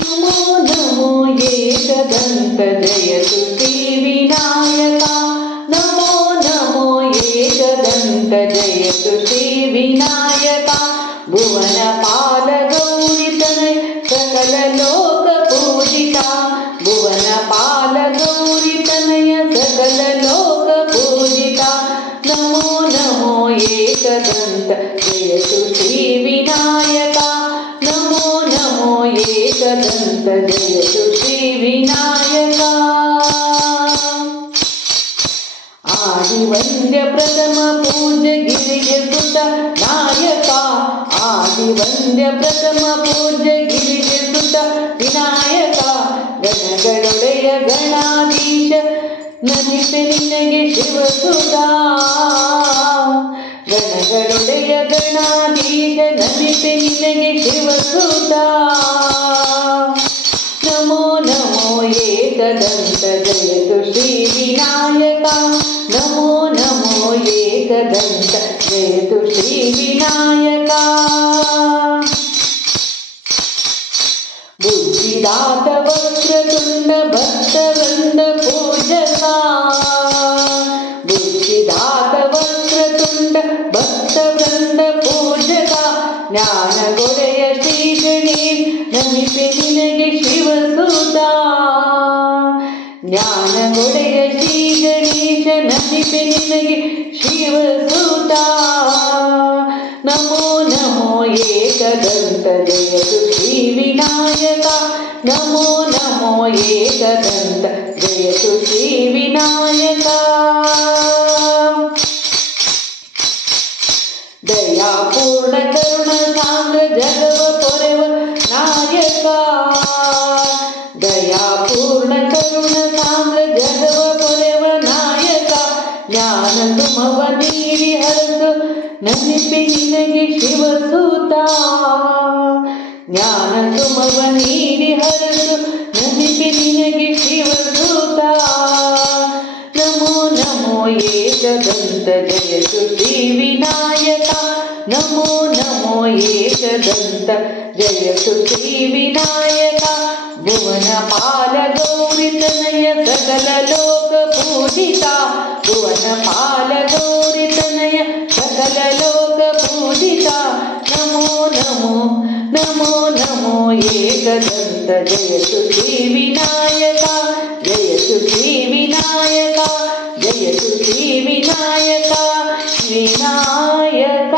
नमो नमो एकदन्त जयतु श्रीविनायक नमो नमो एकदन्त जयतु श्रीविनायक भुवनपाल गौरितनय सकल लोक पूजिता भुवनपाल गौरितनय सकल लोक पूजिता नमो नमो एकदन्त जयतु श्रीविनायक नमो नमो एकदन्त जयतु श्रीविनायक आदिवन्द्य प्रथम पूज्य गिरिगे सुत नायक आदिवन्द्य प्रथम पूज्य गिरिगे सुत विनायक गणगणोಡೆಯ गणाधीश नमिते निनगे शिवसुता गणगणोಡೆಯ गणाधीश नमिते निनगे शिवसुता नमो नमो एकदन्त जयतु श्रीविनायक नमो नमो एकदन्त जयतु श्रीविनायक बुद्धिदात वक्रतुण्ड भक्तवृन्द पूजका बुद्धिदात वक्रतुण्ड भक्तवृन्द पूजका ज्ञानगोಡೆಯ ಶ್ರೀ ಗಣೇಶ ನಮಿತೆ ನಿನಗೆ ಶಿವಸುತಾ ಜ್ಞಾನಗೊಡೆಯ ಶ್ರೀ ಗಣೇಶ ನಮಿತೆ ನಿನಗೆ ಶಿವಸುತಾ ನಮೋ ನಮೋ एकदन्त जयतु श्रीविनायक नमो नमो एकदन्त जयतु श्रीविनायक दयापूर्ण करुण सान्द्र जगव ಪೊರೆವ ನಾಯಕ दयापूर्ण करुण सान्द्र जगव ಪೊರೆವ ನಾಯಕ ಜ್ಞಾನ ಸುಮವ ನೀಡಿ ಹರಸು ನಮಿತೆ ನಿನಗೆ ಶಿವಸುತ ಜ್ಞಾನ ಸುಮವ ನೀಡಿ ಹರಸು ನಮಿತೆ ನಿನಗೆ ಶಿವಸುತ ನಮೋ ನಮೋ एकदन्त जयतु श्रीविनायक नमो नमो एकदन्त जयतु श्रीविनायक भुवनपाल गौरितनय सकल लोक पूजिता भुवनपाल गौरितनय सकल लोक पूजिता नमो नमो नमो नमो एकदन्त जयतु श्रीविनायक जयतु श्रीविनायक जयतु श्रीविनायक विनायक।